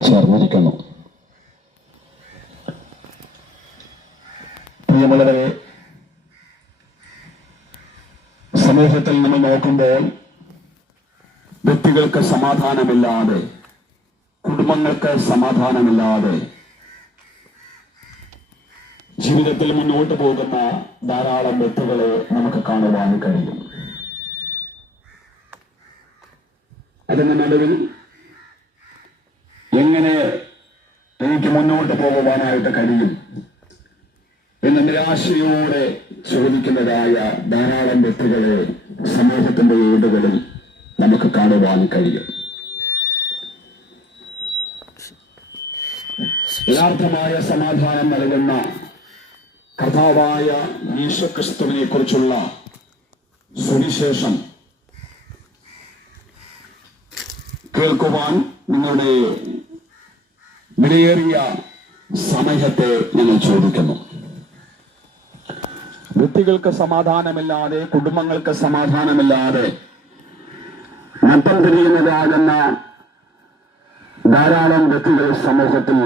ചേർന്നിരിക്കുന്നു പ്രിയമുള്ളവരെ സമൂഹത്തിൽ നമ്മൾ നോക്കുമ്പോൾ വ്യക്തികൾക്ക് സമാധാനമില്ലാതെ കുടുംബങ്ങൾക്ക് സമാധാനമില്ലാതെ ജീവിതത്തിൽ മുന്നോട്ട് പോകുന്ന ധാരാളം വ്യക്തികളെ നമുക്ക് കാണുവാൻ കഴിയും. അതിന് നടുവിൽ എങ്ങനെ എനിക്ക് മുന്നോട്ട് പോകുവാനായിട്ട് കഴിയും എന്ന് നിരാശയോടെ ചോദിക്കുന്നതായ ധാരാളം വ്യക്തികളെ സമൂഹത്തിന്റെ വീടുകളിൽ നമുക്ക് കാണുവാൻ കഴിയും. യഥാർത്ഥമായ സമാധാനം നൽകുന്ന കഥാവായ യേശുക്രിസ്തുവിനെ കുറിച്ചുള്ള സുവിശേഷം കേൾക്കുവാൻ നിങ്ങളുടെ വിലയേറിയ സമയത്തെ ഞങ്ങൾ ചോദിക്കുന്നു. വ്യക്തികൾക്ക് സമാധാനമില്ലാതെ കുടുംബങ്ങൾക്ക് സമാധാനമില്ലാതെ മൊത്തം തിരിയുന്നതാകുന്ന ധാരാളം വ്യക്തികൾ സമൂഹത്തിൽ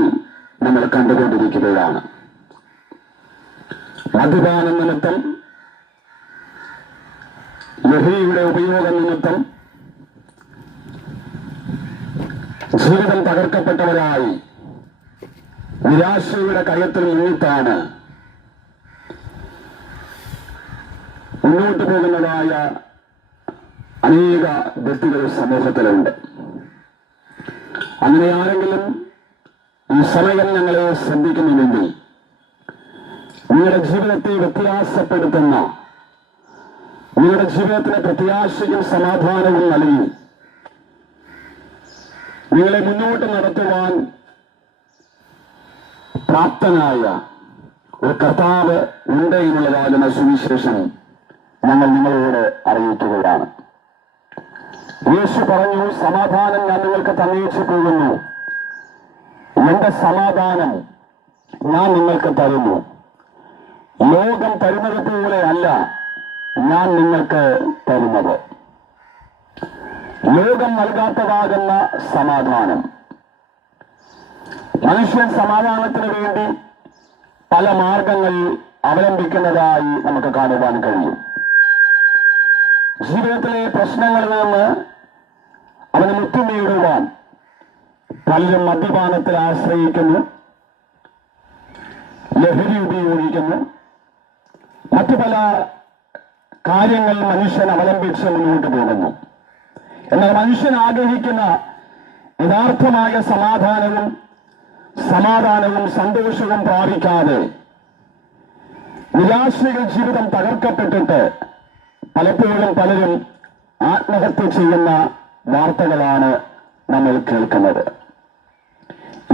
നമ്മൾ കണ്ടുകൊണ്ടിരിക്കുകയാണ്. മദ്യപാന നിമിത്തം ലഹരിയുടെ ഉപയോഗം നിമിത്തം ജീവിതം തകർക്കപ്പെട്ടവരായി നിരാശയുടെ കയത്തിൽ നിന്നിട്ടാണ് മുന്നോട്ട് പോകുന്നതായ അനേക വ്യക്തികൾ സമൂഹത്തിലുണ്ട്. അങ്ങനെ ആരെങ്കിലും ഈ സമയം ഞങ്ങളെ ശ്രദ്ധിക്കുന്നുണ്ടെങ്കിൽ നിങ്ങളുടെ ജീവിതത്തെ വ്യത്യാസപ്പെടുത്തുന്ന നിങ്ങളുടെ ജീവിതത്തിന് പ്രത്യാശയും സമാധാനവും നൽകി നിങ്ങളെ മുന്നോട്ട് നടത്തുവാൻ പ്രാപ്തനായ ഒരു കർത്താവ് ഉണ്ട് എന്നുള്ളതാകുന്ന സുവിശേഷം ഞങ്ങൾ നിങ്ങളോട് അറിയിക്കുകയാണ്. യേശു പറഞ്ഞു സമാധാനം ഞാൻ നിങ്ങൾക്ക് തന്നയിച്ചു പോകുന്നു. എന്റെ സമാധാനം ഞാൻ നിങ്ങൾക്ക് തരുന്നു. ലോകം തരുന്നത് പോലെ അല്ല ഞാൻ നിങ്ങൾക്ക് തരുന്നത്. ലോകം നൽകാത്തതാകുന്ന സമാധാനം. മനുഷ്യൻ സമാധാനത്തിന് വേണ്ടി പല മാർഗങ്ങൾ അവലംബിക്കുന്നതായി നമുക്ക് കാണുവാൻ കഴിയും. ജീവിതത്തിലെ പ്രശ്നങ്ങളിൽ നിന്ന് അവന് മുക്തി നേടുവാൻ പലരും മദ്യപാനത്തിൽ ആശ്രയിക്കുന്നു. ലഹരി ഉപയോഗിക്കുന്നു. മറ്റു പല കാര്യങ്ങൾ മനുഷ്യൻ അവലംബിച്ച് മുന്നോട്ട് പോകുന്നു. എന്നാൽ മനുഷ്യൻ ആഗ്രഹിക്കുന്ന യഥാർത്ഥമായ സമാധാനവും സമാധാനവും സന്തോഷവും പ്രാപിക്കാതെ നിരാശകൾ ജീവിതം തകർക്കപ്പെട്ടിട്ട് പലപ്പോഴും പലരും ആത്മഹത്യ ചെയ്യുന്ന വാർത്തകളാണ് നമ്മൾ കേൾക്കുന്നത്.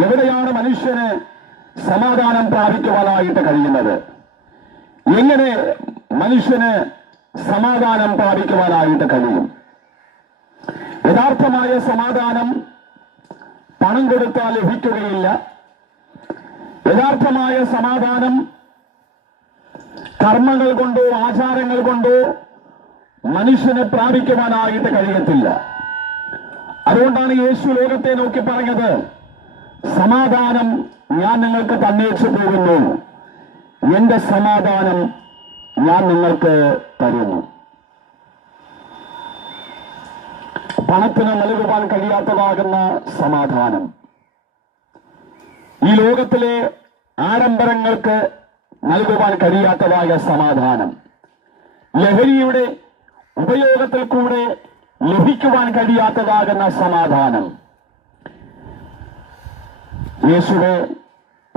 എവിടെയാണ് മനുഷ്യന് സമാധാനം പ്രാപിക്കുവാനായിട്ട് കഴിയുന്നത്? എങ്ങനെ മനുഷ്യന് സമാധാനം പ്രാപിക്കുവാനായിട്ട് കഴിയും? യഥാർത്ഥമായ സമാധാനം പണം കൊടുത്താൽ ലഭിക്കുകയില്ല. യഥാർത്ഥമായ സമാധാനം കർമ്മങ്ങൾ കൊണ്ടോ ആചാരങ്ങൾ കൊണ്ടോ മനുഷ്യനെ പ്രാപിക്കുവാനായിട്ട് കഴിയത്തില്ല. അതുകൊണ്ടാണ് യേശു ലോകത്തെ നോക്കി പറഞ്ഞത് സമാധാനം ഞാൻ നിങ്ങൾക്ക് തന്നേച്ചു പോകുന്നു എന്റെ സമാധാനം ഞാൻ നിങ്ങൾക്ക് തരുന്നു. പണത്തിന് നൽകുവാൻ കഴിയാത്തതാകുന്ന സമാധാനം. ഈ ലോകത്തിലെ ആഡംബരങ്ങൾക്ക് നൽകുവാൻ കഴിയാത്തതായ സമാധാനം. ലഹരിയുടെ ഉപയോഗത്തിൽ കൂടെ ലഭിക്കുവാൻ കഴിയാത്തതാകുന്ന സമാധാനം. യേശുവെ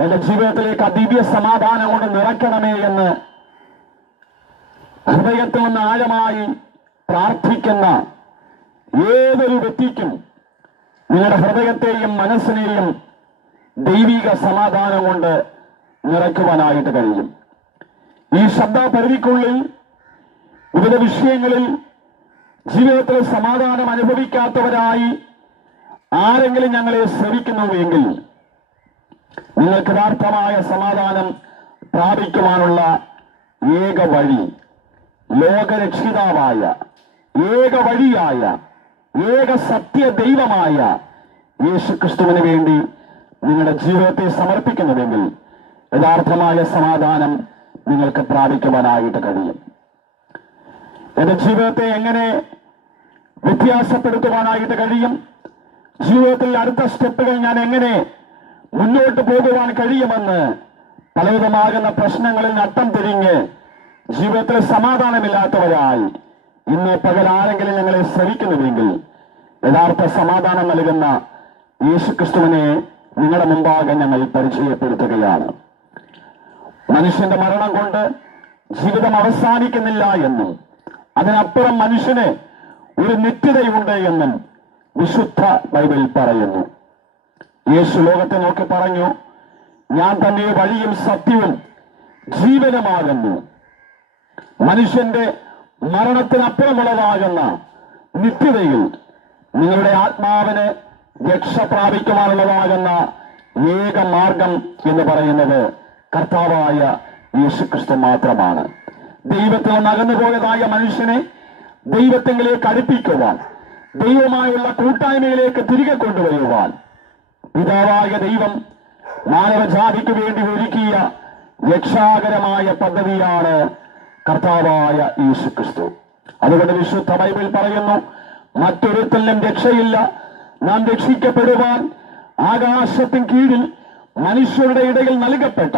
എന്റെ ജീവിതത്തിലേക്ക് അതിവ്യ സമാധാനം കൊണ്ട് നിറയ്ക്കണമേ എന്ന് ഹൃദയത്തിൽ നിന്ന് ആഴമായി പ്രാർത്ഥിക്കുന്ന ഏതൊരു വ്യക്തിക്കും നിങ്ങളുടെ ഹൃദയത്തെയും മനസ്സിനെയും ദൈവിക സമാധാനം കൊണ്ട് നിറയ്ക്കുവാനായിട്ട് കഴിയും. ഈ ശബ്ദ പരിധിക്കുള്ളിൽ വിവിധ വിഷയങ്ങളിൽ ജീവിതത്തിൽ സമാധാനം അനുഭവിക്കാത്തവരായി ആരെങ്കിലും ഞങ്ങളെ ശ്രമിക്കുന്നുവെങ്കിൽ നിങ്ങൾക്ക് യഥാർത്ഥമായ സമാധാനം പ്രാപിക്കുവാനുള്ള ഏക വഴി ലോകരക്ഷിതാവായ ഏക വഴിയായ ഏക സത്യ ദൈവമായ യേശു ക്രിസ്തുവിന് വേണ്ടി നിങ്ങളുടെ ജീവിതത്തെ സമർപ്പിക്കുന്നുവെങ്കിൽ യഥാർത്ഥമായ സമാധാനം നിങ്ങൾക്ക് പ്രാപിക്കുവാനായിട്ട് കഴിയും. എന്റെ ജീവിതത്തെ എങ്ങനെ വ്യത്യാസപ്പെടുത്തുവാനായിട്ട് കഴിയും? ജീവിതത്തിൽ അടുത്ത സ്റ്റെപ്പുകൾ ഞാൻ എങ്ങനെ മുന്നോട്ട് പോകുവാൻ കഴിയുമെന്ന് പലവിധമാകുന്ന പ്രശ്നങ്ങളിൽ നട്ടം തിരിഞ്ഞ് ജീവിതത്തിൽ സമാധാനമില്ലാത്തവരായി ഇന്ന് പകൽ ആരെങ്കിലും ഞങ്ങളെ ശ്രമിക്കുന്നുവെങ്കിൽ യഥാർത്ഥ സമാധാനം നൽകുന്ന യേശുക്രിസ്തുവിനെ നിങ്ങളുടെ മുമ്പാകെ ഞങ്ങൾ പരിചയപ്പെടുത്തുകയാണ്. മനുഷ്യന്റെ മരണം കൊണ്ട് ജീവിതം അവസാനിക്കുന്നില്ല എന്നും അതിനപ്പുറം മനുഷ്യന് ഒരു നിത്യതയുണ്ട് എന്നും വിശുദ്ധ ബൈബിൾ പറയുന്നു. യേശു ലോകത്തെ നോക്കി പറഞ്ഞു ഞാൻ തന്നെ വഴിയും സത്യവും ജീവനമാകുന്നു. മനുഷ്യന്റെ മരണത്തിനപ്പുറമുള്ളതാകുന്ന നിത്യതയിൽ നിങ്ങളുടെ ആത്മാവിന് രക്ഷ പ്രാപിക്കുവാനുള്ളതാകുന്ന ഏക മാർഗം എന്ന് പറയുന്നത് കർത്താവായ യേശുക്രിസ്തു മാത്രമാണ്. ദൈവത്തിൽ നകന്നുപോയതായ മനുഷ്യനെ ദൈവത്തെങ്കിലേക്ക് അടുപ്പിക്കുവാൻ ദൈവമായുള്ള കൂട്ടായ്മയിലേക്ക് തിരികെ കൊണ്ടുവരുവാൻ പിതാവായ ദൈവം മാനവജാതിക്ക് വേണ്ടി ഒരുക്കിയ രക്ഷാകരമായ പദ്ധതിയാണ് കർത്താവായ യേശു ക്രിസ്തു അതുകൊണ്ട് വിശുദ്ധ ബൈബിൾ പറയുന്നു മറ്റൊരുത്തലും രക്ഷയില്ല. നാം രക്ഷിക്കപ്പെടുവാൻ ആകാശത്തിൻ കീഴിൽ മനുഷ്യരുടെ ഇടയിൽ നൽകപ്പെട്ട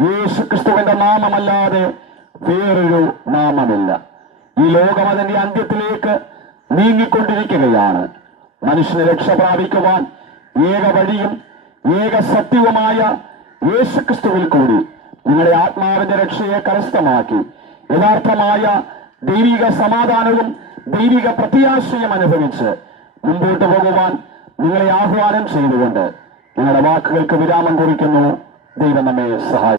യേശു ക്രിസ്തുവിന്റെ നാമമല്ലാതെ വേറൊരു നാമമില്ല. ഈ ലോകം അതിന്റെ അന്ത്യത്തിലേക്ക് നീങ്ങിക്കൊണ്ടിരിക്കുകയാണ്. മനുഷ്യന് രക്ഷ പ്രാപിക്കുവാൻ ഏക വഴിയും ഏക സത്യവുമായ യേശുക്രിസ്തുവിൽ കൂടി നിങ്ങളുടെ ആത്മാവിന്റെ രക്ഷയെ കരസ്ഥമാക്കി യഥാർത്ഥമായ ദൈവിക സമാധാനവും ദൈവിക പ്രത്യാശയും അനുഭവിച്ച് മുമ്പോട്ട് പോകുവാൻ നിങ്ങളെ ആഹ്വാനം ചെയ്തുകൊണ്ട് നിങ്ങളുടെ വാക്കുകൾക്ക് വിരാമം കുറിക്കുന്നു. ദൈവം നമ്മെ സഹായിക്കും